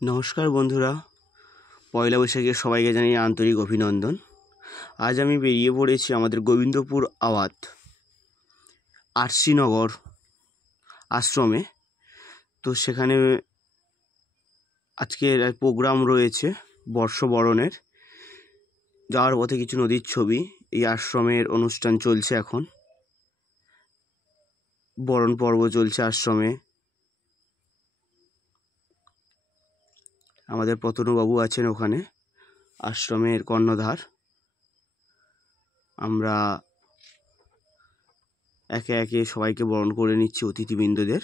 নমস্কার বন্ধুরা, পয়লা বৈশাখের সবাইকে জানিয়ে আন্তরিক অভিনন্দন। আজ আমি বেরিয়ে পড়েছি আমাদের গোবিন্দপুর আওয়াত আরশিনগর আশ্রমে। তো সেখানে আজকের প্রোগ্রাম রয়েছে বর্ষবরণের। যাওয়ার পথে কিছু নদীর ছবি, এই আশ্রমের অনুষ্ঠান চলছে, এখন বরণ পর্ব চলছে আশ্রমে। আমাদের পতনুবাবু আছেন ওখানে, আশ্রমের কর্ণধার। আমরা একে একে সবাইকে বরণ করে নিচ্ছি, অতিথিবৃন্দদের।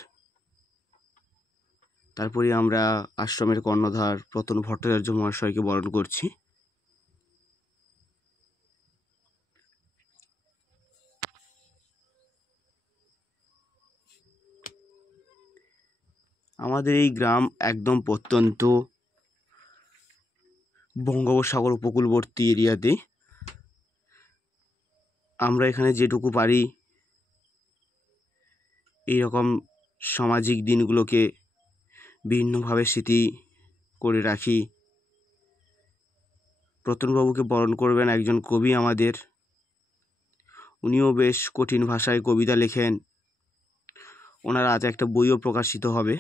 তারপরে আমরা আশ্রমের কর্ণধার প্রতন ভট্টাচার্য মহাশয়কে বরণ করছি। আমাদের এই গ্রাম একদম প্রত্যন্ত বঙ্গোপসাগর উপকূলবর্তী এরিয়াতে। আমরা এখানে যেটুকু পারি এইরকম সামাজিক দিনগুলোকে বিভিন্নভাবে স্মৃতি করে রাখি। প্রতনবাবুকে বরণ করবেন একজন কবি আমাদের। উনিও বেশ কঠিন ভাষায় কবিতা লেখেন। ওনার আজ একটা বইও প্রকাশিত হবে।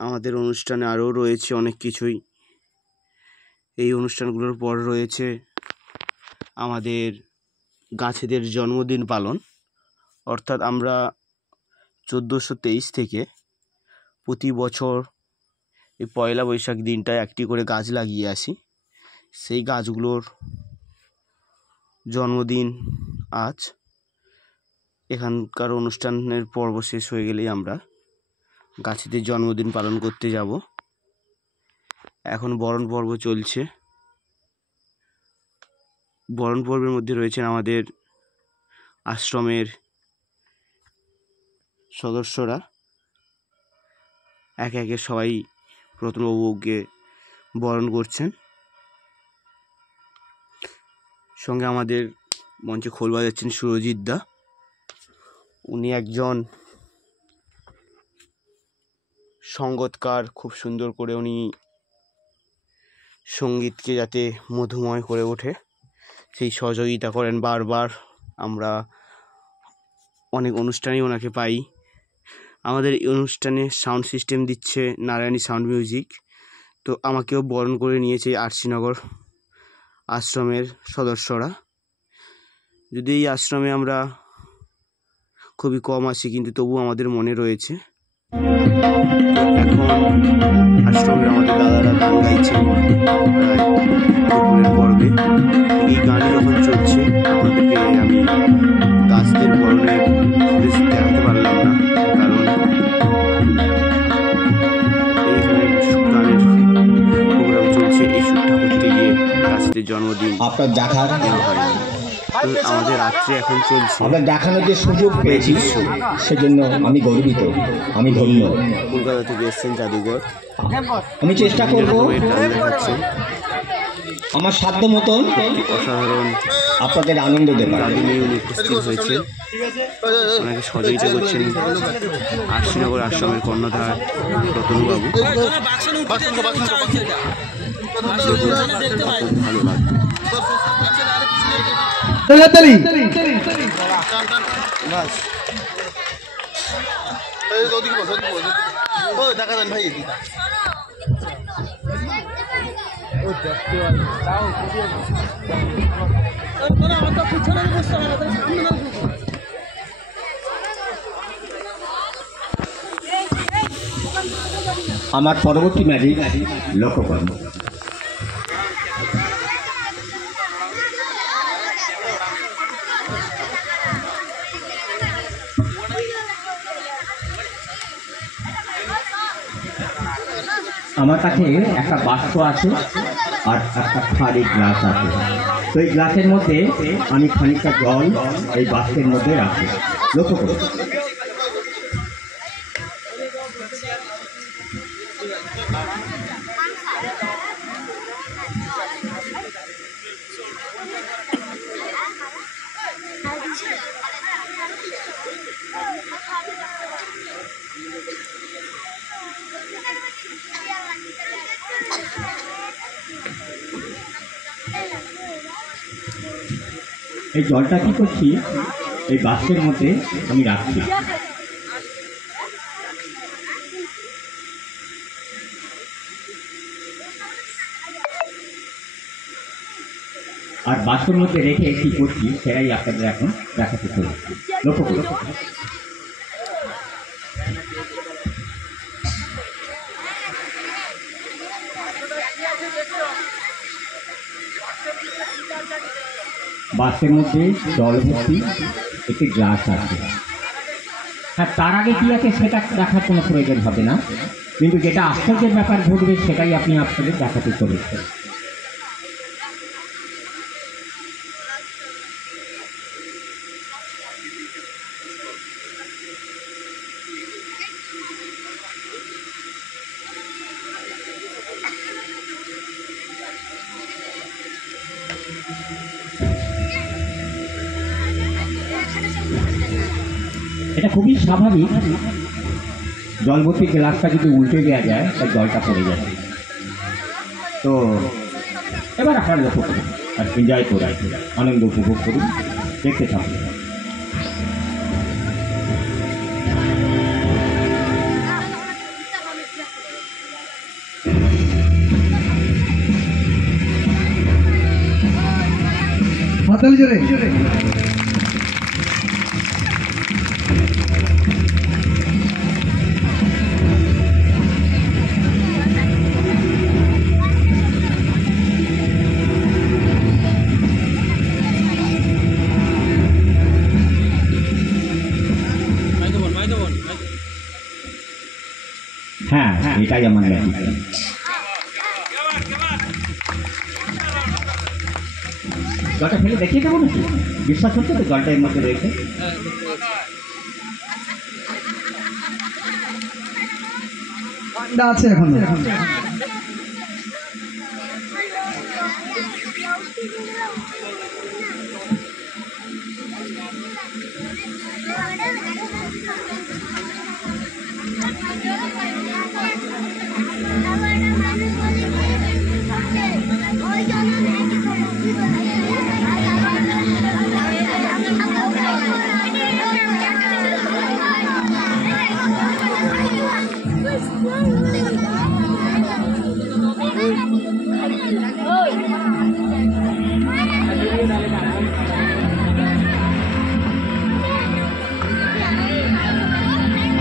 আমাদের অনুষ্ঠানে আরও রয়েছে অনেক কিছুই। এই অনুষ্ঠানগুলোর পর রয়েছে আমাদের গাছেদের জন্মদিন পালন। অর্থাৎ আমরা 1423 থেকে প্রতি বছর এই পয়লা বৈশাখ দিনটায় একটি করে গাছ লাগিয়ে আসি। সেই গাছগুলোর জন্মদিন আজ। এখানকার অনুষ্ঠানের পর্ব শেষ হয়ে গেলেই আমরা গাছেদের জন্মদিন পালন করতে যাব। এখন বরণ পর্ব চলছে। বরণ পর্বের মধ্যে রয়েছেন আমাদের আশ্রমের সদস্যরা। একে একে সবাই প্রতনবাবুকে বরণ করছেন। সঙ্গে আমাদের মঞ্চে খোল বাজাচ্ছেন সুরজিৎ দা। উনি একজন সঙ্গীতকার। খুব সুন্দর করে উনি সঙ্গীতকে যাতে মধুময় করে ওঠে সেই সহযোগিতা করেন বারবার। আমরা অনেক অনুষ্ঠানেই ওনাকে পাই। আমাদের এই অনুষ্ঠানে সাউন্ড সিস্টেম দিচ্ছে নারায়ণী সাউন্ড মিউজিক। তো আমাকেও বরণ করে নিয়েছে আরশিনগর আশ্রমের সদস্যরা। যদি এই আশ্রমে আমরা খুবই কম আসি, কিন্তু তবু আমাদের মনে রয়েছে। এখন আশ্রমে আমাদের দাদারা গান গাইছেন দুপুরের পর্বে। এই গান যখন চলছে আপনাদেরকে আমি গাছদের বরণের ফুটেজ দেখাতে পারলাম না, কারণ এইখানে গানের প্রোগ্রাম চলছে। এই শ্যুটটা করতে গিয়ে গাছদের জন্মদিন আপনার দেখার হয়নি। আমাদের রাত্রে এখন চলছে। আপনার দেখানোর যে সুযোগ পেয়েছি সেজন্য আমি গর্বিত, আমি ধন্য। কলকাতা থেকে এসছেন জাদুঘর। আমি চেষ্টা করব আমার সাধ্য মতন অসাধারণ আপনাদের আনন্দ দেবার। দাদু মেয়ে উনি উপস্থিত হয়েছে, ওনাকে সহযোগিতা করছেন আরশিনগর আশ্রমের কর্ণধার রতনবাবু। ভালো লাগবে। আমার পরবর্তী ম্যাজিক লক্ষ্য করুন। আমার কাছে একটা বাক্স আছে আর একটা খালি গ্লাস আছে। তো এই গ্লাসের মধ্যে আমি খানিকটা জল এই বাক্সের মধ্যে রাখি। লক্ষ্য করুন। এই জলটা কি করছি, এই বাস্কের মধ্যে আমি রাখছি। আর বাস্কের মধ্যে রেখে কি করছি সেটাই আপনাদের এখন দেখাতে চলেছি। লক্ষ্য করুন। বাস্কের মধ্যে জল ভর্তি একটি গ্লাস আছে। হ্যাঁ, তার আগে কি আছে সেটা দেখার কোনো প্রয়োজন হবে না, কিন্তু যেটা আশ্চর্যের ব্যাপার ঘটবে সেটাই আপনি আপনাদের দেখাতে চলেছেন। এটা খুবই স্বাভাবিক, জলভর্তি গ্লাসটা যদি উল্টে দেওয়া যায় তার জলটা পড়ে যাবে। তো এবার আপনারা লক্ষ্য করুন আর এনজয় করে আনন্দ উপভোগ করুন, দেখতে থাকুন। হাততালি জোরে। হ্যাঁ, এটাই আমার ম্যাজিক। জলটা ফেলে দেখিয়ে দেবো নাকি? বিশ্বাস হচ্ছে তো জলটা এর মধ্যে রয়েছে? ঠান্ডা আছে এখন।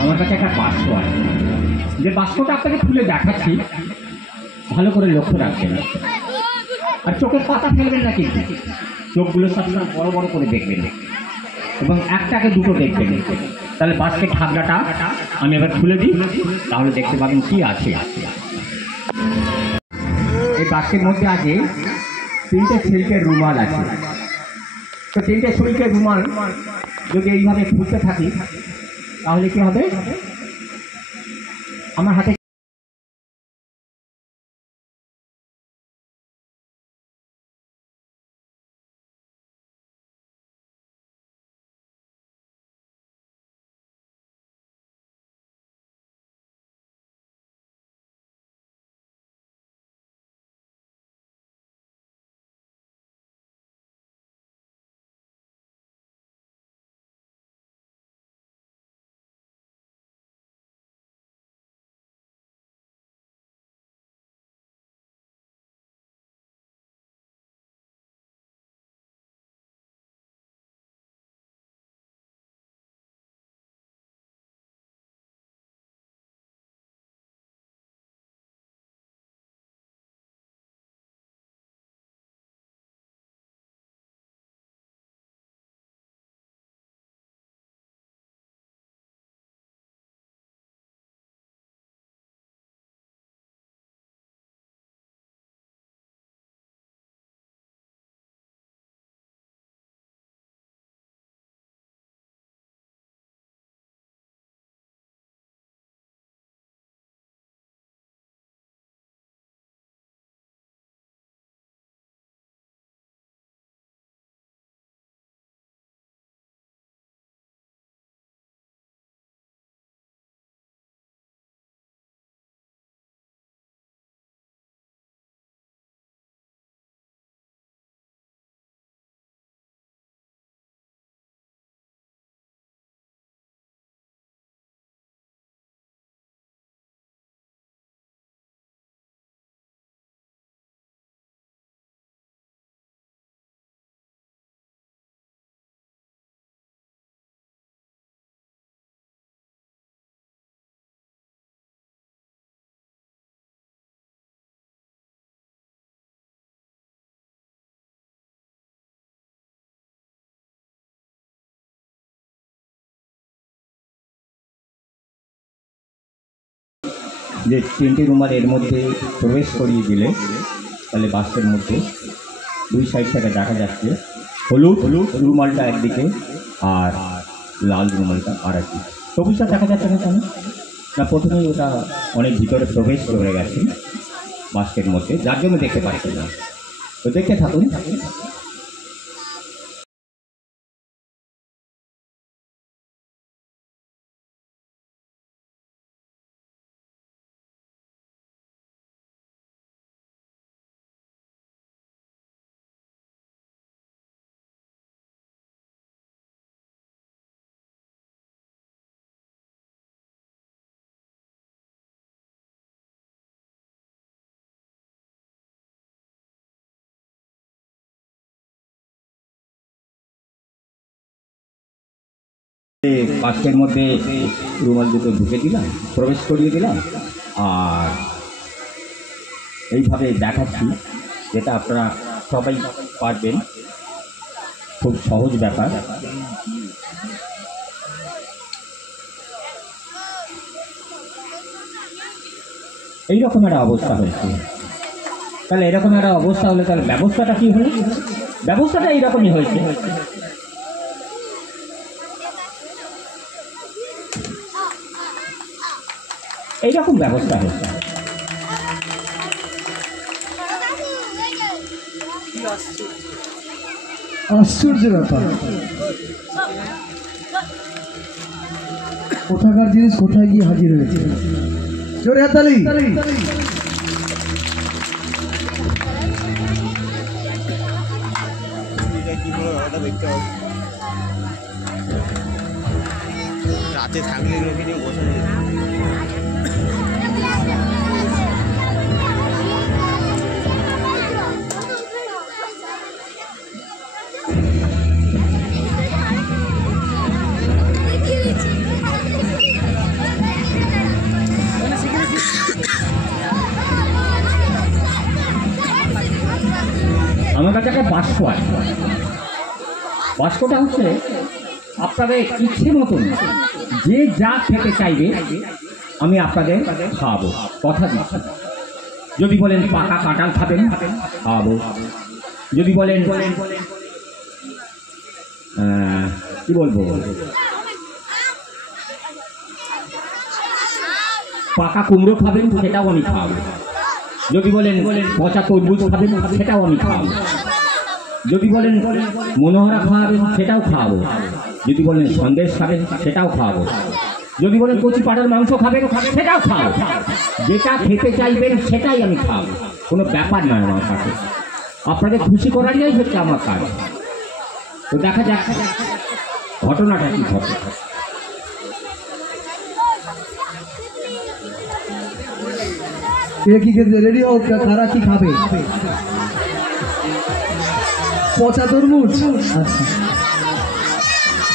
আমার কাছে একটা বাক্স আছে, যে বাক্সটা আপনাকে খুলে দেখাচ্ছি, ভালো করে লক্ষ্য রাখবেন আর চোখের পাতা ফেলবেন না, কিন্তু চোখগুলো সবসময় বড় বড় করে দেখবেন এবং একটাকে দুটো দেখবেন। তাহলে বাক্সের ঢাকনাটা আমি এবার খুলে দিই, তাহলে দেখতে পাবেন কি আছে। এই বাক্সের মধ্যে আছে 3টে সিল্কের রুমাল আছে। তো 3টে সিল্কের রুমাল যদি এইভাবে খুলতে থাকি তাহলে কি হবে, আমার হাতে যে 3টি রুমাল এর মধ্যে প্রবেশ করিয়ে দিলে তাহলে বাস্কের মধ্যে দুই সাইড থেকে দেখা যাচ্ছে হলুদ রুমালটা একদিকে আর লাল রুমালটা আর একদিকে। সবুজটা দেখা যাচ্ছে না কেন? না, প্রথমেই ওটা অনেক ভিতরে প্রবেশ করে গেছে বাস্কের মধ্যে, যার জন্য দেখতে পাচ্ছি না। তো দেখতে থাকুন। বাস্কের মধ্যে রুমাল দুটো ঢুকে দিলাম, প্রবেশ করিয়ে দিলাম, আর এইভাবে দেখাচ্ছি, যেটা আপনারা সবাই পারবেন, খুব সহজ ব্যাপার। এইরকম একটা অবস্থা হয়েছে। তাহলে এরকম একটা অবস্থা হলে তাহলে ব্যবস্থাটা কি হলো? ব্যবস্থাটা এইরকমই হয়েছে। এইরকম ব্যবস্থা হয়েছে। আশ্চর্য ব্যাপার, কোথাকার জিনিস কোথায় গিয়ে হাজির হয়েছে। জোরে হাততালি। রাতে থাকলে লোকে নিয়ে বসে যেত। আমার কাছে একটা বাস্ক আছে। বাস্কটা হচ্ছে আপনাদের ইচ্ছে মতন যে যা খেতে চাইবে আমি আপনাদের খাওয়াবো, কথা দিচ্ছি। যদি বলেন পাকা কাঁঠাল খাবেন, খাওয়াবো। যদি বলেন কি বলবো, পাকা কুমড়ো খাবেন, সেটাও আমি খাওয়াবো। যদি বলেন পচা তরমুজ খাবেন, সেটাও আমি খাওয়াবো। যদি বলেন মনোহরা খাওয়াবেন, সেটাও খাওয়াবো। যদি বলেন সন্দেশ খাবেন, সেটাও খাওয়াবো। যদি বলেন কচি পাটার মাংস খাবেন, সেটাও খাওয়াবো। যেটা খেতে চাইবেন সেটাই আমি খাওয়াবো, কোনো ব্যাপার নয় আমার কাছে। আপনাদের খুশি করারই হচ্ছে আমার কাজ। তো দেখা যাক ঘটনাটা কি ঘটে। কে কি খেতে রেডি হোক, কারা কি খাবে? পচা তরমুজ, আচ্ছা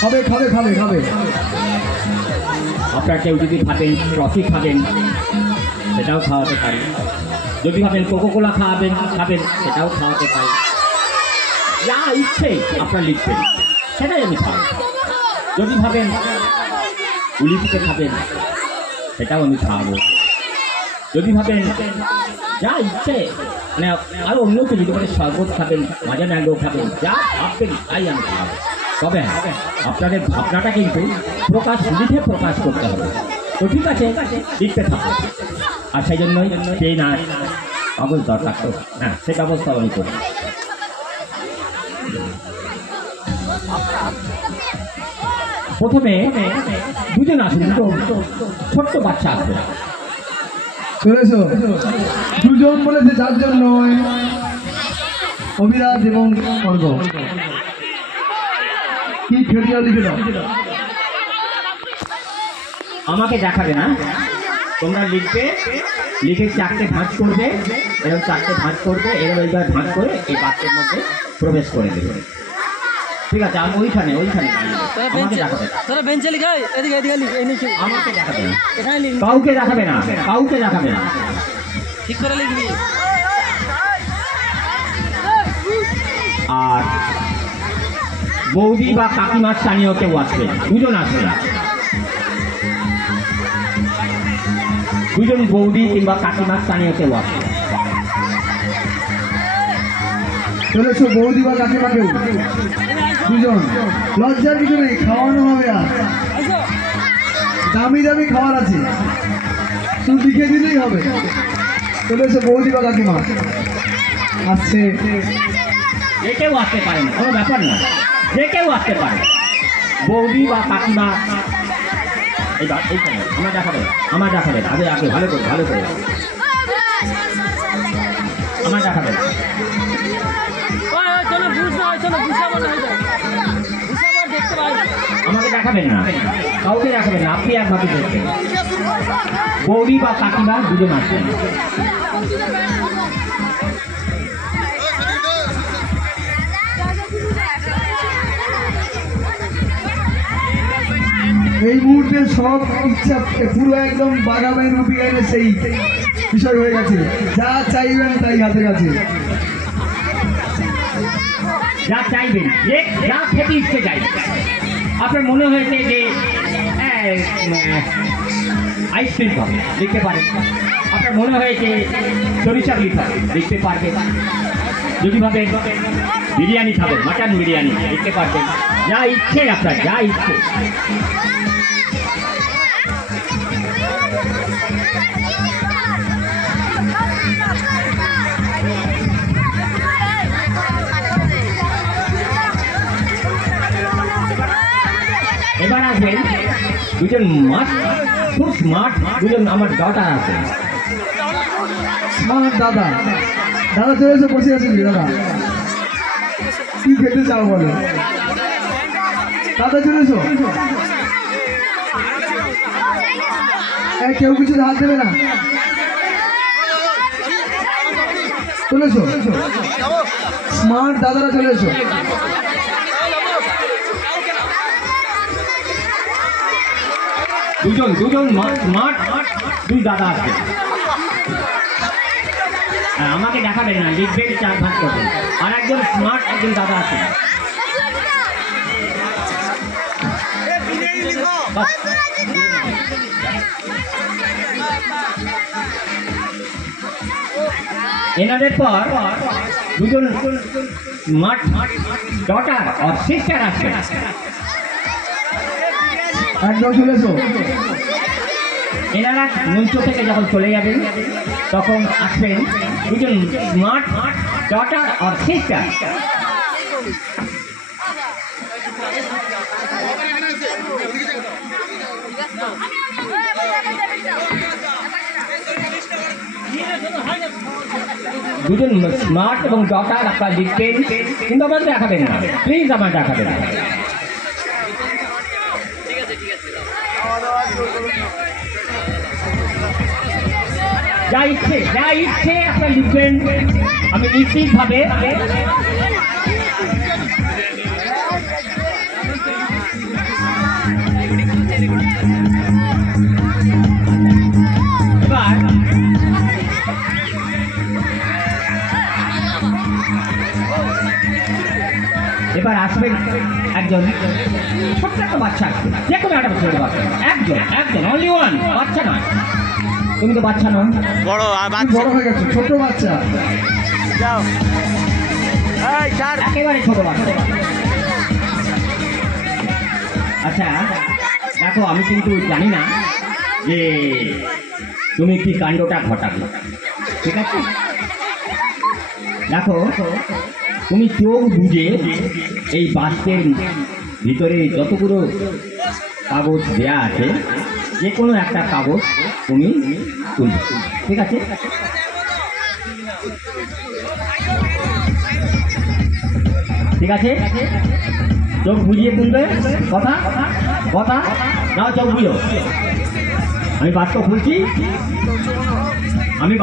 খাবে খাবে খাবে খাবে। আপনারা কেউ যদি ভাবেন ট্রফি খাবেন, সেটাও খাওয়াতে পারি। যদি ভাবেন কোকোকোলা খাবেন, সেটাও খাওয়াতে পারি। যা ইচ্ছে আপনারা লিখবেন, সেটাই আমি খাওয়াবো। যদি ভাবেন উলি পিঠে খাবেন, সেটাও আমি খাওয়াবো। যদি ভাবেন যা ইচ্ছে, মানে আরও অন্য কিছু, যদি বলে শরবত খাবেন, মাজা ম্যাঙ্গো খাবেন, যা ভাববেন তাই আমি খাওয়াবো। তবে আপনাদের ভাবনাটা কিন্তু লিখে প্রকাশ করতে হবে। তো ঠিক আছে, লিখতে থাকবে। আর সেই জন্যই সেই না কাগজ দরকার, তো হ্যাঁ সে ব্যবস্থা আমি করি। প্রথমে দুজন আসবে, ছোট্ট বাচ্চা আসবে। শুনেছো, দুজন বলেছে, চারজন নয়। অভিরাজ এবং অর্ঘ কি ফেরিয়া লিখে দাও। আমাকে দেখাবে না, তোমরা লিখবে, লিখে 4টে ভাঁজ করবে, এরকম 4টে ভাঁজ করবে, এরকম এইবার ভাঁজ করে এই বাক্যের মধ্যে প্রবেশ করে দেবে। ঠিক আছে, আমি ওইখানে আমাকে দেখাবে, আমাকে দেখাবে না, কাউকে দেখাবে না, কাউকে দেখাবে না। ঠিক করে লিখবি। আর বৌদি বা কাকিমার স্থানীয় কেউ আসবে, দুজন আসবে। দুজন বৌদি কিংবা কাকিমার স্থানীয় কেউ আছে। চলেছো বৌদি বা কাকিমাকেও দুজন, লজ্জার কিছু নেই, খাওয়ানো হবে। আর দামি দামি খাবার আছে, শুধু লিখে দিলেই হবে। চলেছো বৌদি বা কাকিমা আসছে। যে কেউ আসতে পারে না, কোনো ব্যাপার না, যে কেউ আসতে পারে। বৌদি বা কাকিমা এইখানে আমার দেখাবে, আমার দেখাবে আগে আগে ভালো করে ভালো করে আমার দেখাবে। আমাকে দেখাবেন না, কাউকে দেখাবেন না, আপনি একভাবে দেখবেন। বৌদি বা কাকিমা দুজন আসবেন। এই মুহূর্তে সব ইচ্ছা পুরো একদম বাগাবেন রুবিয়ানের সেই বিষয় হয়ে গেছে, যা চাইবেন তাই হাতে কাছে। যা চাইবেন, যে যা খেতে ইচ্ছে চাইবেন। আপনার মনে হয়েছে যে আইসক্রিম খাবে, দেখতে পারেন। আপনার মনে হয়েছে সরিষার লিখা, দেখতে পারবেন। যদি ভাবেন বিরিয়ানি খাবেন, মাটন বিরিয়ানি, দেখতে পারবেন। যা ইচ্ছে আপনার, যা ইচ্ছে। এবার আসবেন দুজন খুব স্মার্ট দুজন আমার ডটার আছে। স্মার্ট দাদা, দাদা চলেছো, বসে আছেন দাদা, কি খেতে চাও বলো? দাদা চলেছো, কেউ কিছু হাত দেবে না। চলেছো, স্মার্ট দাদারা চলেছো। দুজন স্মার্ট দুই দাদা আছে। আমাকে দেখাবেন না, লিখবেন, 4 ভাগ করবেন। আর একজন স্মার্ট একজন দাদা আছে। এনাদের পর দুজন স্মার্ট ডটার আর সিস্টার আছে। একদম চলেছো। এনারা মঞ্চ থেকে যখন চলে যাবেন তখন আসবেন দুজন স্মার্ট ডটার আর সিস্টার। দুজন স্মার্ট এবং ডটার আপনার লিখবেন, কিন্তু আমার দেখাবেন না, প্লিজ আমার দেখাবেন না। যা ইচ্ছে আপনার লিখবেন, আমি নিশ্চিতভাবে এবার আসবেন একজন ছোট্ট একটা বাচ্চা আসবে, যে কোনো একটা ছোট বাচ্চা, একজন অনলি ওয়ান, বাচ্চা নয়। তুমি তো বাচ্চা নয়, বড় বড় হয়ে গেছে, ছোট বাচ্চা। যাও, একেবারে ছোট বাচ্চা। আচ্ছা দেখো, আমি কিন্তু জানি না যে তুমি কি কাণ্ডটা ঘটাবে, ঠিক আছে? দেখো, তুমি চোখ বুঝে এই বাস্কের ভিতরে যতগুলো কাগজ দেয়া আছে, যে কোনো একটা কাগজ তুমি তুলবে, ঠিক আছে? ঠিক আছে, চোখ বুঝিয়ে তুলবে। কথা কথা নাও, চোখ বুঝো। আমি বাক্য খুলছি, আমি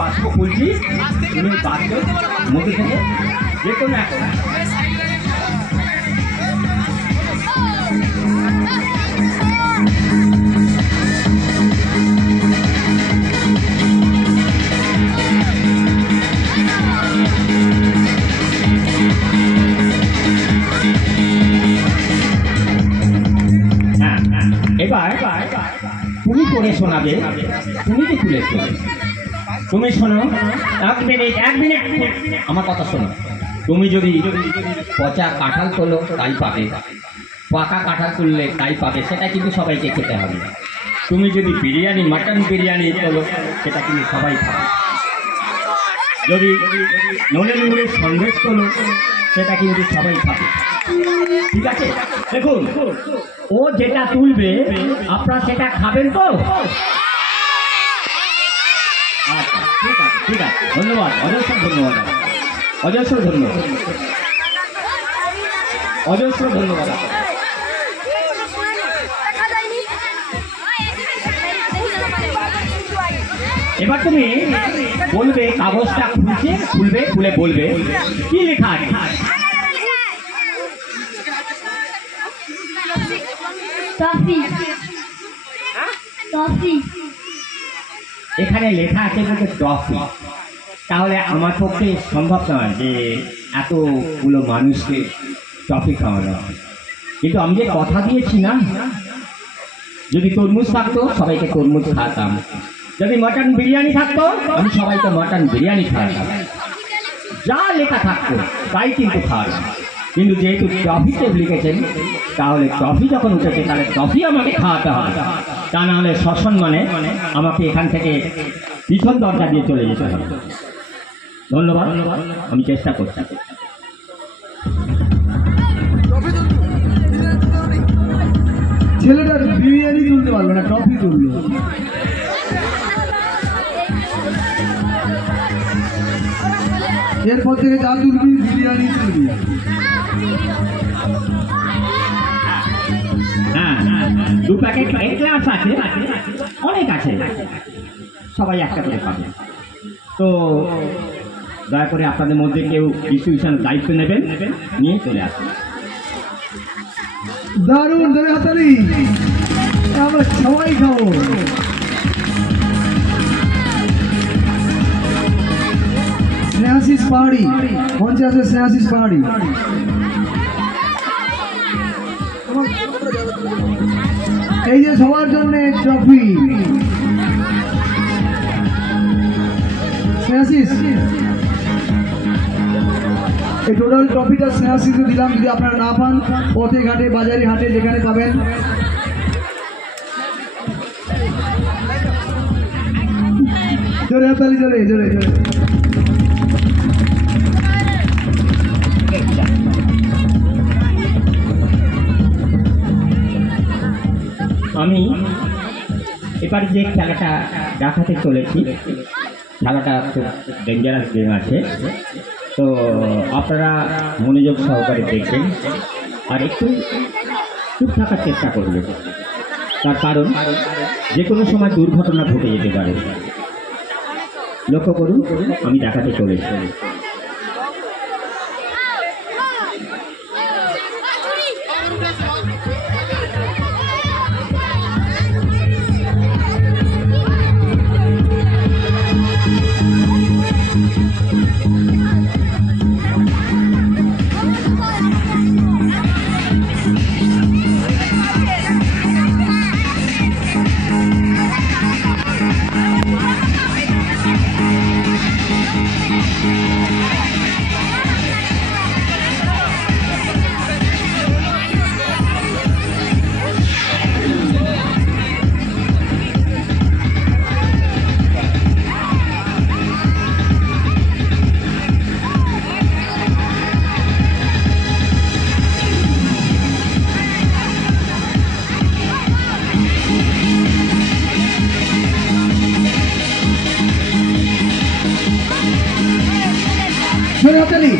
বাক্য খুলছি, তুমি বাক্যের মধ্যে থেকে যে কোনো একটা এবার তুমি পড়ে শোনাবে, তুমি কি তুলেছো? তুমি শোনো, এক মিনিট আমার কথা শোনো। তুমি যদি পচা কাঁঠাল তোলো তাই পাবে, পাকা কাঁঠাল তুললে তাই পাবে, সেটা কিন্তু সবাইকে খেতে হবে। তুমি যদি বিরিয়ানি, মাটন বিরিয়ানি তোলো, সেটা কিন্তু সবাই খাবে। যদি নুনের সন্দেশ তোলো, সেটা কিন্তু সবাই খাবে। ঠিক আছে, দেখুন ও যেটা তুলবে আপনারা সেটা খাবেন তো? আচ্ছা, ঠিক আছে, ঠিক আছে, ধন্যবাদ, অজস্র ধন্যবাদ, অজস্র ধন্যবাদ, অজস্র ধন্যবাদ। এবার তুমি বলবে, কাগজটা খুলবে, খুলে বলবে কি লেখা আছে। এখানে লেখা আছে বলতে ট্রফি। তাহলে আমার পক্ষে সম্ভব নয় যে এতগুলো মানুষকে ট্রফি খাওয়ানো, কিন্তু আমি যে কথা দিয়েছি না, যদি তরমুজ থাকতো সবাইকে তরমুজ খাওয়াতাম, যদি মটন বিরিয়ানি থাকতো আমি সবাইকে মটন বিরিয়ানি খাওয়াতাম, যা লেখা থাকতো তাই কিন্তু খাওয়াতাম। কিন্তু যেহেতু ট্রফিতে লিখেছেন, তাহলে ট্রফি যখন উঠেছে তাহলে ট্রফি আমাকে খাওয়াতে হবে, তা না হলে সসম্মানে আমাকে এখান থেকে পিছন দরজা দিয়ে চলে যেতে হবে। ধন্যবাদ, আমি চেষ্টা করছি। ছেলেটা বিরিয়ানি তুলতে পারলো না, ট্রফি তুললো। এরপর থেকে যা তুলবি বিরিয়ানি তুলবি। হ্যাঁ, 2 প্যাকেট গ্লাস আছে, অনেক আছে, সবাই একটা করে পাবে। তো দয়া করে আপনাদের মধ্যে কেউ ডিস্ট্রিবিউশন দায়িত্ব নেবেন, নিয়ে চলে আসবেন। দারুণ, ধরে হাতালি, আমরা সবাই খাবো। স্নেহাশিস পাহাড়ি মঞ্চে আছে, স্নেহাশিস পাহাড়ি। এই যে সবার জন্য ট্রফি। স্নেহাশিস, এই টোটাল ট্রফিটা স্নেহাশিসে দিলাম। যদি আপনারা না পান, পথে ঘাটে বাজারে হাটে যেখানে পাবেন। জোরে হাতালি, জোরে জোরে জোরে। আমি এবার যে খেলাটা দেখাতে চলেছি, খেলাটা খুব ডেঞ্জারাস গেম আছে, তো আপনারা মনোযোগ সহকারে দেখবেন আর একটু চুপ থাকার চেষ্টা করবেন। তার কারণ যে কোনো সময় দুর্ঘটনা ঘটে যেতে পারে। লক্ষ্য করুন, আমি দেখাতে চলেছি। জোরে হাতালি।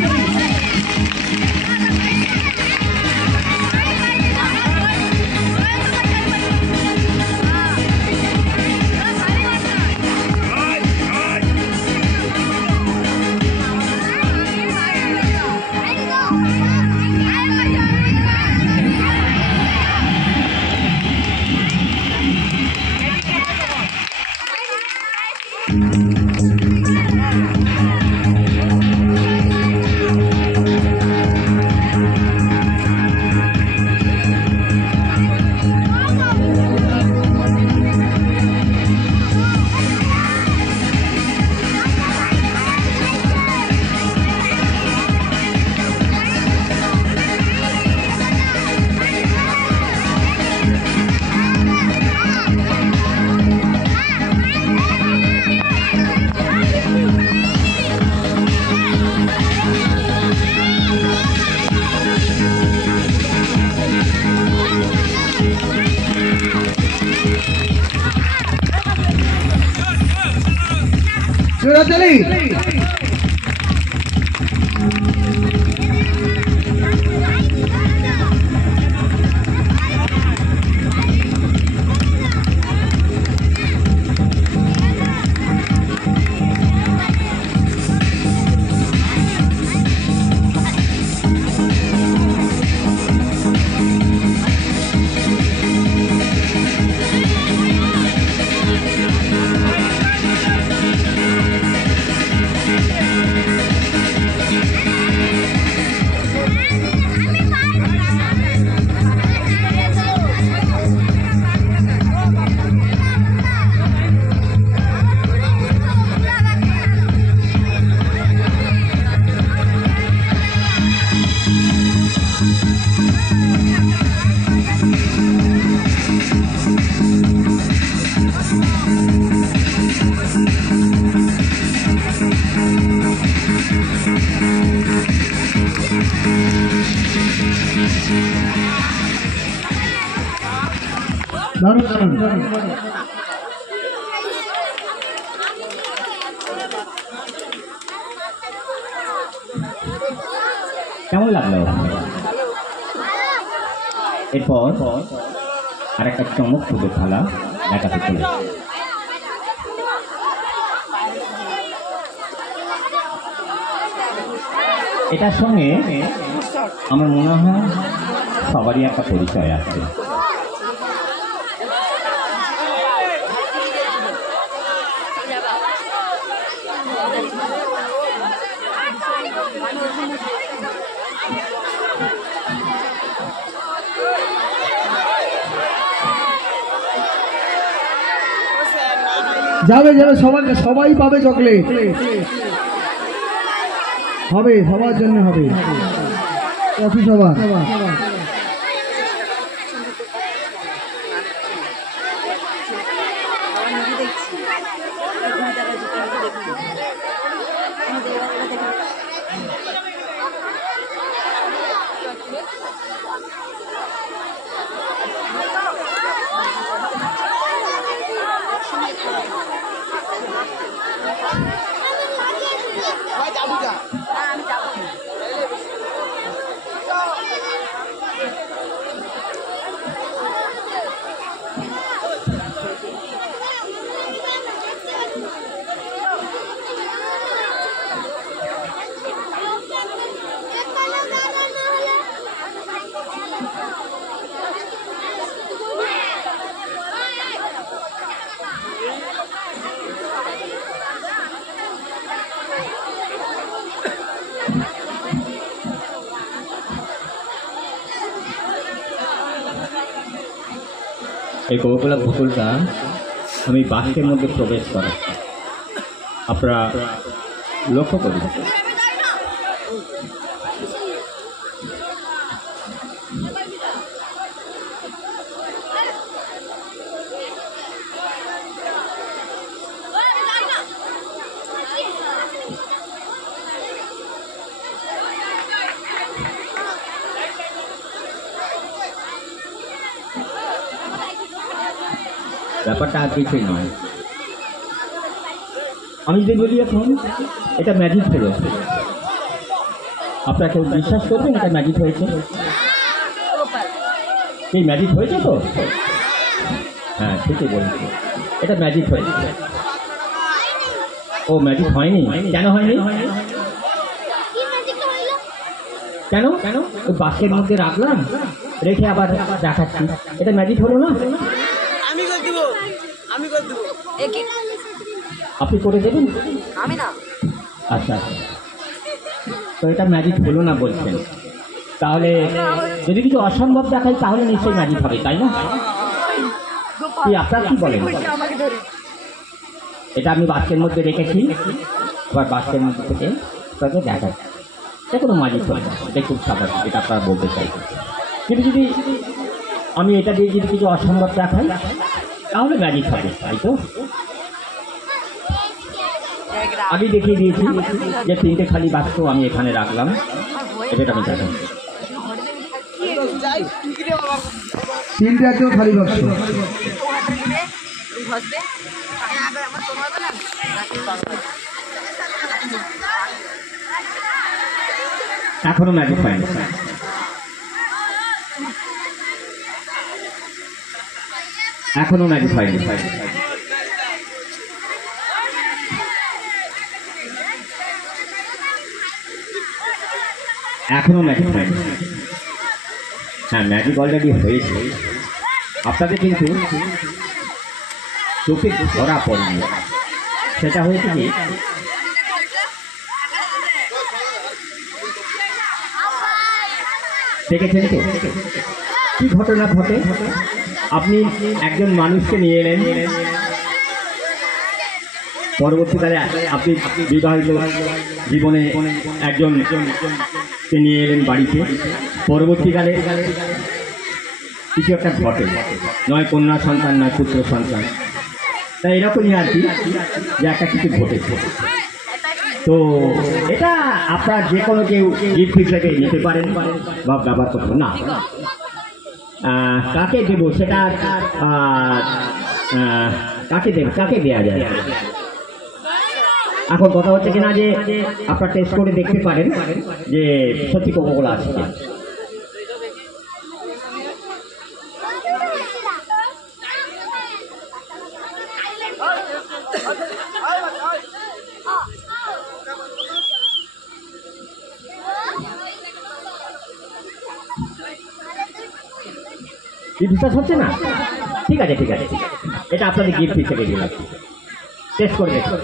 জোড়াতালি। দারুণ দারুণ। কেমন লাগলো? এরপর আর একটা চমকপ্রদ খেলা দেখাতে চলে। এটার সঙ্গে আমার মনে হয় সবারই একটা পরিচয় আছে। যাবে যাবে সবাই পাবে চকলেট, হবে সবার জন্য হবে কফি সবার। এই কোকাকোলা বোতলটা আমি বাক্সের মধ্যে প্রবেশ করা আপনারা লক্ষ্য করুন। ব্যাপারটা আর কিছুই নয়। আমি যদি বলি এখন এটা ম্যাজিক হলো, আপনারা কেউ বিশ্বাস করবেন এটা ম্যাজিক হয়েছে? এই ম্যাজিক হয়েছে তো? হ্যাঁ ঠিকই বলছি, এটা ম্যাজিক হয়েছে। ও ম্যাজিক হয়নি? কেন হয়নি? কেন কেন ওই বাক্সের মধ্যে রাখলাম, রেখে আবার দেখাচ্ছি, এটা ম্যাজিক হলো না? আপনি করে দেবেন? আমি না। আচ্ছা, তো এটা ম্যাজিক হলো না বলছেন, তাহলে যদি কিছু অসম্ভব দেখাই তাহলে নিশ্চয়ই ম্যাজিক হবে, তাই না? কি আপনার কি বলেন? এটা আমি বাক্সের মধ্যে রেখেছি, আবার বাক্সের মধ্যে থেকে তাকে দেখাচ্ছি, এটা কোনো ম্যাজিক হবে না, এটা খুব স্বাভাবিক, এটা আপনারা বলতে চাইছেন। কিন্তু যদি আমি এটা দিয়ে যদি কিছু অসম্ভব দেখাই তাহলে ম্যাজিক হবে, তাই তো? আগে দেখিয়ে দিয়েছি যে 3টে খালি বাক্স আমি এখানে রাখলাম, এটা আমি দেখাই। 3টে একদম খালি বাক্স। ঘষবে এখনো ম্যাজিক হয়নি। এখনো ম্যাজিক হয়নি। এখনো ম্যাজিক হয়নি। হ্যাঁ, ম্যাজিক অলরেডি হয়েছে, আপনাদের কিন্তু চোখে ধরা পড়েনি। সেটা হয়েছে কি, দেখেছেন তো কি ঘটনা ঘটে? আপনি একজন মানুষকে নিয়ে এলেন, পরবর্তীকালে আপনি বিবাহিত জীবনে একজনকে নিয়ে এলেন বাড়িতে, পরবর্তীকালে কিছু একটা ঘটে, নয় কন্যা সন্তান নয় পুত্র সন্তান, তাই এরকমই আর কি, যে একটা কিছু ঘটেছে। তো এটা আপনার যে কোনো কেউ গিফট হিসেবে নিতে পারেন বা ব্যবহার করবেন না। কাকে দেব সেটা কাকে দেব, কাকে দেওয়া যায়? এখন কথা হচ্ছে কিনা যে আপনার টেস্ট করে দেখতে পারেন যে সত্যি কোকাকোলা আছে। কি বিশ্বাস হচ্ছে না? ঠিক আছে ঠিক আছে, এটা আপনাদের গিফট হিসেবে দিলাম, টেস্ট করে দেখুন।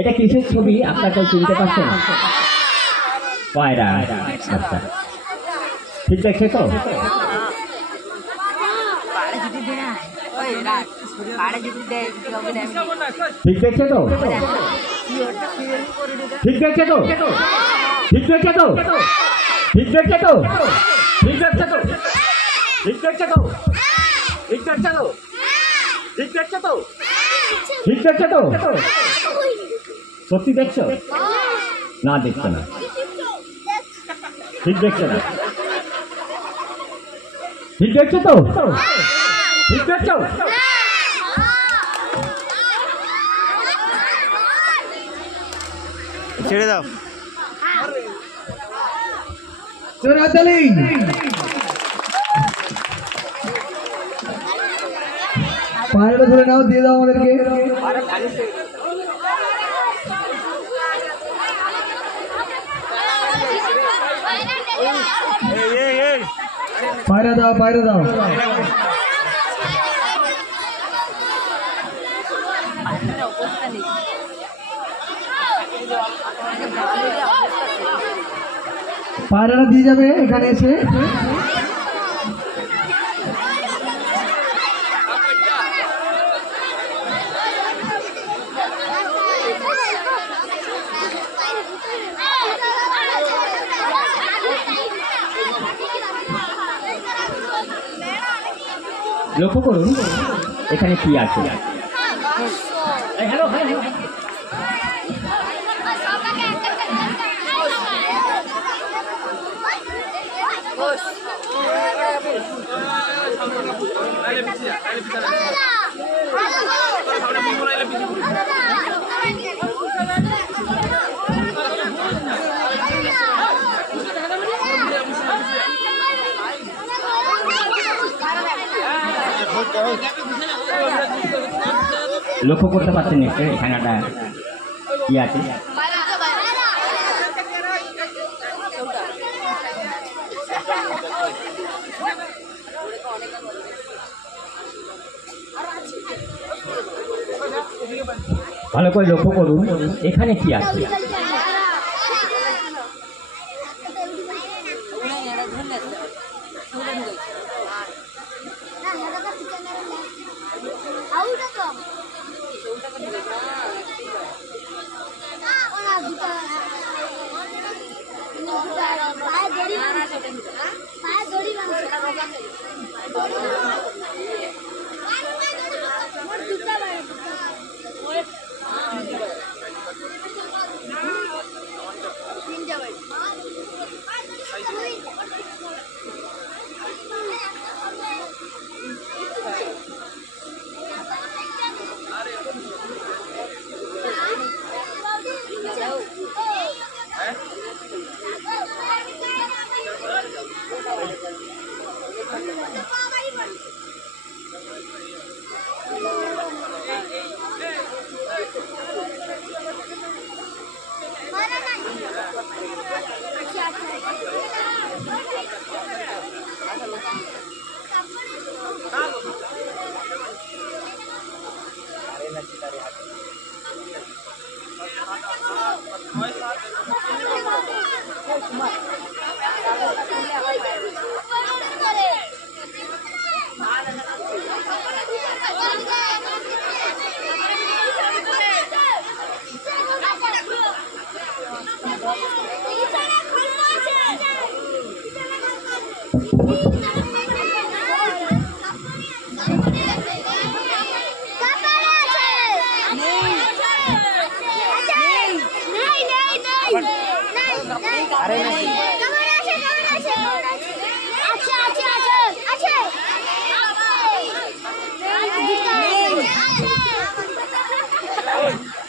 এটা কিসের ছবি আপনার কেউ চিনতে পারছেন? পায়রা। আচ্ছা, ঠিক দেখছে তো? ঠিক দেখছে তো? ঠিক দেখছে তো? ঠিক দেখছে তো? ঠিক দেখছে তো? ঠিক দেখছে তো? ঠিক দেখছে তো? ঠিক দেখছে তো? ঠিক দেখছে তো? ঠিক দেখছে তো? সত্যি দেখছো না? দেখছো না? ঠিক দেখছো না? ঠিক দেখছো তো? ঠিক দেখছো? ছেড়ে দাও। চোরাতালি পাহাড়টা ধরে নাও, দিয়ে দাও আমাদেরকে। পায়রা দাও, পায়রা দাও। পায়রাটা দিয়ে যাবে এখানে এসে। লক্ষ্য করুন এখানে কি আছে। হ্যালো, লক্ষ্য করতে পারছেন এখানে একটা কি আছে। ভালো করে লক্ষ্য করুন এখানে কি আছে।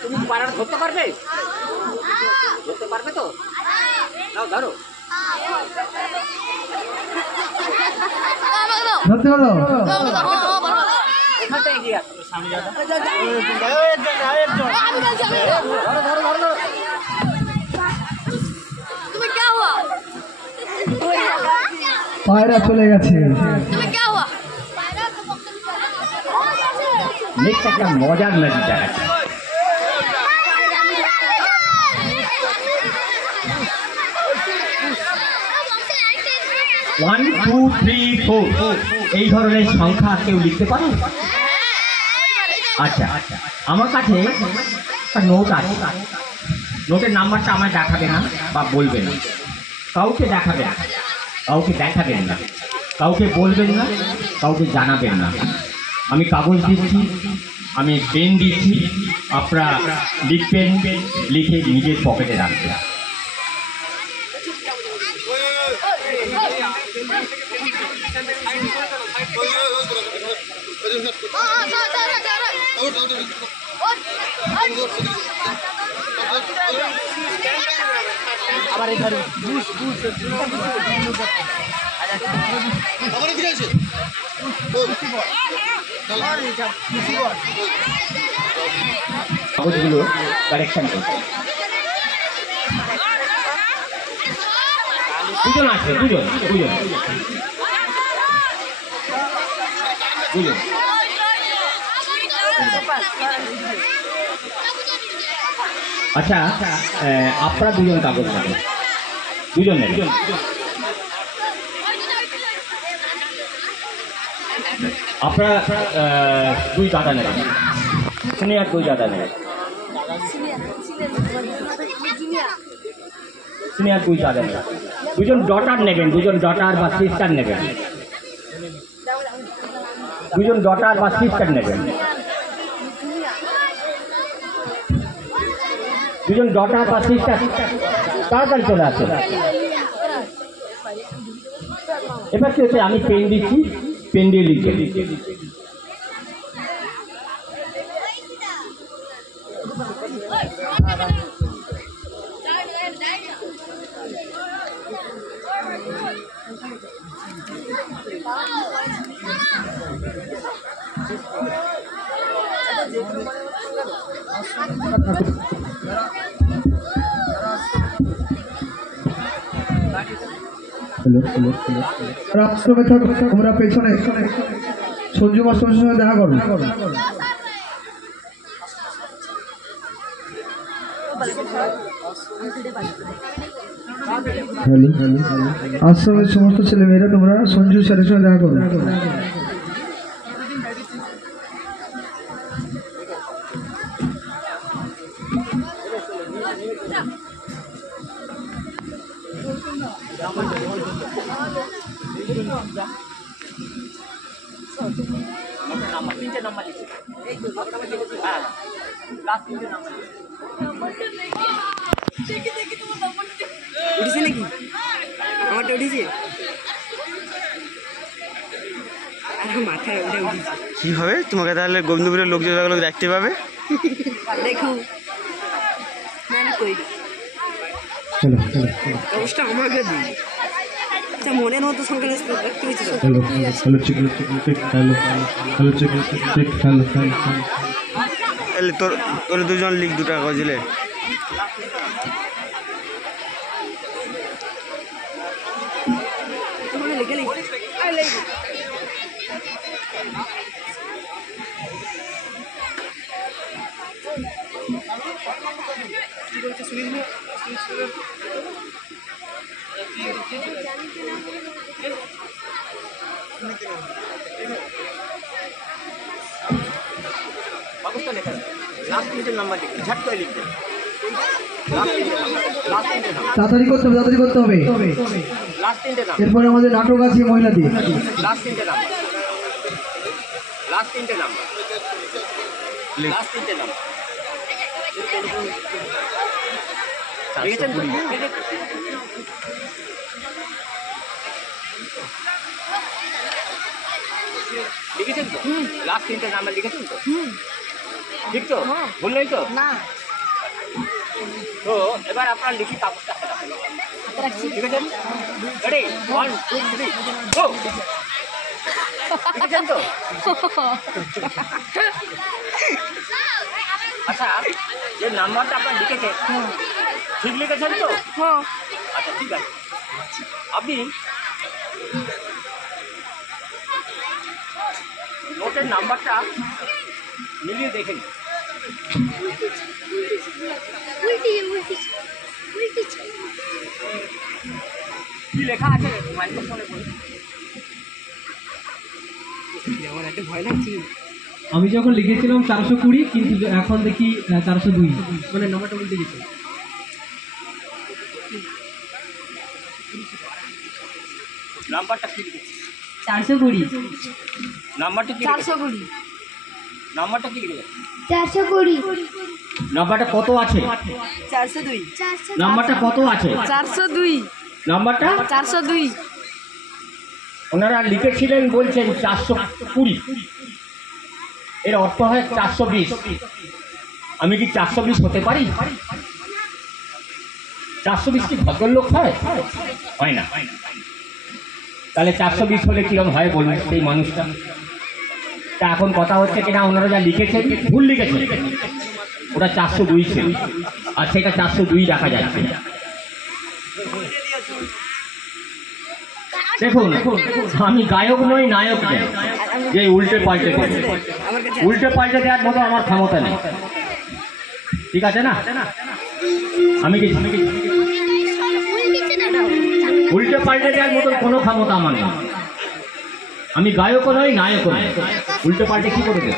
তুমি পাড়ার ধরতে পারবে? ধরতে পারবে তো? নাও ধরো। ধরতে পারো? এখানটা এগিয়ে আসো সামনে যাও। পায়রা চলে গেছে। নেক্সট একটা মজার নদী দেখাচ্ছে। 1 2 3 4 এই ধরনের সংখ্যা কেউ লিখতে পারো? আচ্ছা, আমার কাছে একটা নোট আছে। নোটের নাম্বারটা আমায় দেখাবে না বা বলবে না, কাউকে দেখাবে না, কাউকে দেখাবেন না, কাউকে বলবেন না, কাউকে জানাবেন না। আমি কাগজ দিচ্ছি, আমি পেন দিচ্ছি, আপনারা লিখবেন, লিখে নিজের পকেটে রাখবেন। আবার এধারে কাগজগুলো কারেকশন করছে। দুজন আছে, দুজন। আচ্ছা, আপনারা দুজন কাগজ নেবেন, দুজন নেবেন। আপনারা দুই দাদা নেবেন, সিনিয়র দুই দাদা নেবেন, সিনিয়র দুই দাদা নেবেন। দুজন ডটার নেবেন, দুজন ডটার বা সিস্টার নেবেন, দুজন ডটার বা সিস্টার নেবেন, দুজন ডটার বা সিস্টার। তাড়াতাড়ি চলে আসুন। এবার কি হচ্ছে, আমি পেন দিচ্ছি, পেন দিয়ে লিখে দিচ্ছি। আশ্রমে থাকো তোমরা, পেছনে সঞ্জু মাস্টারের সঙ্গে দেখা করো। হ্যালো, আশ্রমের সমস্ত ছেলেমেয়েরা তোমরা সঞ্জু স্যারের সঙ্গে দেখা করো। তিনটে নাম্বার লিখে হ্যাঁ লাস্ট তিনটে নাম্বার উঠেছে নাকি? আমারটা উঠেছে আর মাথায় ওটা উঠেছে। কি হবে তোমাকে তাহলে গোবিন্দপুরের লোকজন দেখতে পাবে? দেখো মানে কই অবস্থা আমাকে দিই আচ্ছা মনের মতো সকালে দেখতে পেয়েছিল। তাহলে তোর দুজন লিখ 2 টাকা দিলে। লিখে লিখ কাগজটা লেখা লাস্ট তিনটে নাম্বার লিখে ঝট করে লিখতে তাড়াতাড়ি করতে হবে। লাস্ট তিনটে নাম্বার এরপরে আমাদের নাটক আছে মহিলাদের। লাস্ট তিনটে নাম্বার লাস্ট তিনটে নাম্বার লিখ। লাস্ট তিনটে নাম্বার লিখেছেন তো? লিখেছেন তো লাস্ট তিনটে নাম্বার লিখেছেন তো? ঠিক তো ভুল নেই তো? না তো এবার আপনার লিখি কাগজটা লিখেছেন? রেডি 1 2 3 গো লিখেছেন তো? আচ্ছা যে নাম্বারটা আপনার লিখেছেন ঠিক লিখেছেন তো? আচ্ছা ঠিক আছে আপনি নোটের নাম্বারটা মিলিয়ে দেখেন কি লেখা আছে মাইক্রোফোনে বলুন। আমার একটা ভয় লাগছে। আমি যখন লিখেছিলাম 420 কিন্তু এখন দেখি 402 মানে নাম্বারটা উল্টে গেছে। নাম্বারটা কি লিখেছে? 420 নাম্বারটা কি লিখেছে? 420 নাম্বারটা কি লিখেছে? 420 নাম্বারটা কত আছে? 402 নাম্বারটা কত আছে? 402 নাম্বারটা 402 ওনারা লিখেছিলেন বলছেন 420, এর অর্থ হয় 420। আমি কি 420 হতে পারি? 420 কি ভদ্রলোক হয়? হয় না। তাহলে 420 হলে কিরকম হয় বলুন সেই মানুষটা? তা এখন কথা হচ্ছে কিনা ওনারা যা লিখেছেন ভুল লিখেছেন, ওটা 402 ছিল আর সেটা 402 দেখা যাচ্ছে। দেখুন আমি গায়ক নই, নায়ক নই যে উল্টে পাল্টে দেব। উল্টে পাল্টে দেওয়ার মতো আমার ক্ষমতা নেই, ঠিক আছে না? আমি কি উল্টে পাল্টে দেওয়ার মতো কোনো ক্ষমতা আমার নেই। আমি গায়কও নই, নায়কও নই, উল্টে পাল্টে কি করে দেব?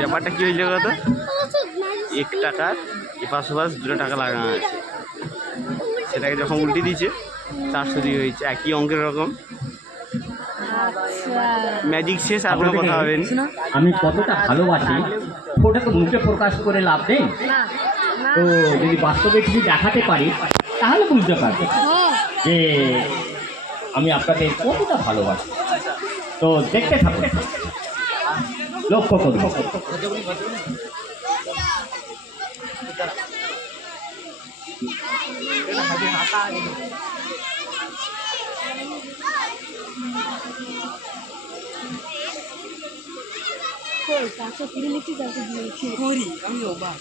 ব্যাপারটা কি হয়েছে কত 1 টাকার এপাশ ওপাশ 2 টাকা লাগানো আছে, সেটাকে যখন উল্টে দিয়েছে 402 হয়েছে। একই অঙ্কের রকম ম্যাজিক শেষ। আর কোনো কথা হবে না। আমি কতটা ভালোবাসি ওটা তো মুখে প্রকাশ করে লাভ নেই। তো যদি বাস্তবে কিছু দেখাতে পারি তাহলে বুঝতে পারবে যে আমি আপনাদের কতটা ভালোবাসি। তো দেখতে থাকুন, লক্ষ্য করুন। আমি অবাক।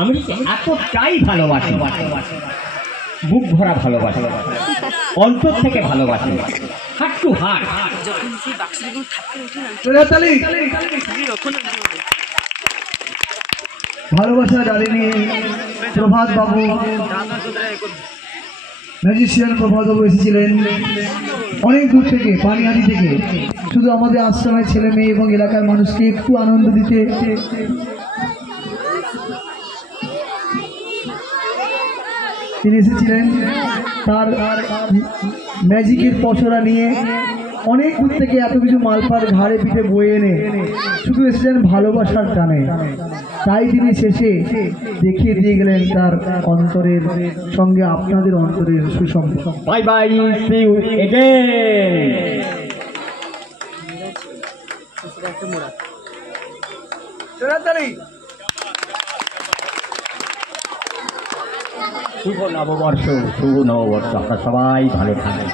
আমি এতটাই ভালোবাসি বুক ভরা ভালোবাসে, অন্তর থেকে ভালোবাসে, হার্ট টু হার্ট। যখন সেই বাক্সগুলো থাকতে উঠে না জোড়াতালি তখন ভালোবাসা ডালি নিয়ে প্রভাত বাবু, ম্যাজিশিয়ান প্রভাত বাবু এসেছিলেন অনেক দূর থেকে, পানিহাটি থেকে, শুধু আমাদের আশ্রমের ছেলে মেয়ে এবং এলাকার মানুষকে একটু আনন্দ দিতে। তিনি এসেছিলেন তার ম্যাজিকের পসরা নিয়ে অনেক দূর থেকে, এত কিছু মালপার ঘাড়ে পিঠে বয়ে এনে শুধু এসেছেন ভালোবাসার টানে। তাই তিনি শেষে দেখিয়ে দিয়ে গেলেন তার অন্তরের সঙ্গে আপনাদের অন্তরের সুসম্পর্ক। Bye bye, see you again. শুভ নববর্ষ, শুভ নববর্ষ, আপনারা সবাই ভালো থাকবেন।